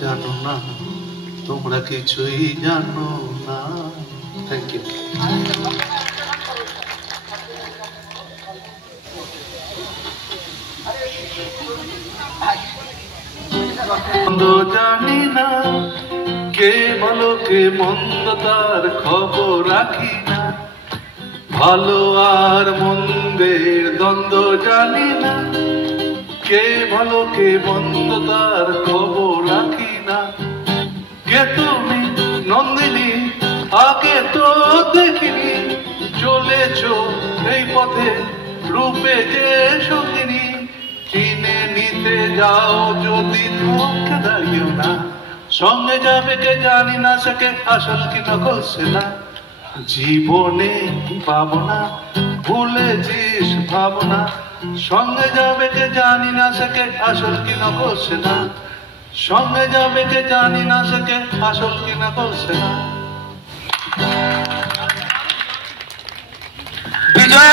জানো না, তোমরা কিছুই জানো না। Thank you. জানি না কে ভালো কে মন্দ তার খবর রাখি না, ভালো আর মন্দের দ্বন্দ্ব জানি না, কে ভালো কে মন্দ তার খবর রাখি না। কে তুমি নন্দিনী আগে তো দেখিনি, চলেছ এই পথে রূপে যে সঙ্গিনী, চিনে নিতে যাও যদি ধোঁকে দাঁড়িও না, সঙ্গে যাবে কে জানি না সে আসল কি নকল সে না। জীবনে পাবো না ভুলেছিস ভাবনা, সঙ্গে যাবে কে জানি না সে আসল কি নকল সে না, সঙ্গে যাবে কে জানি না সে আসল কি নকল সে না। বিজয়।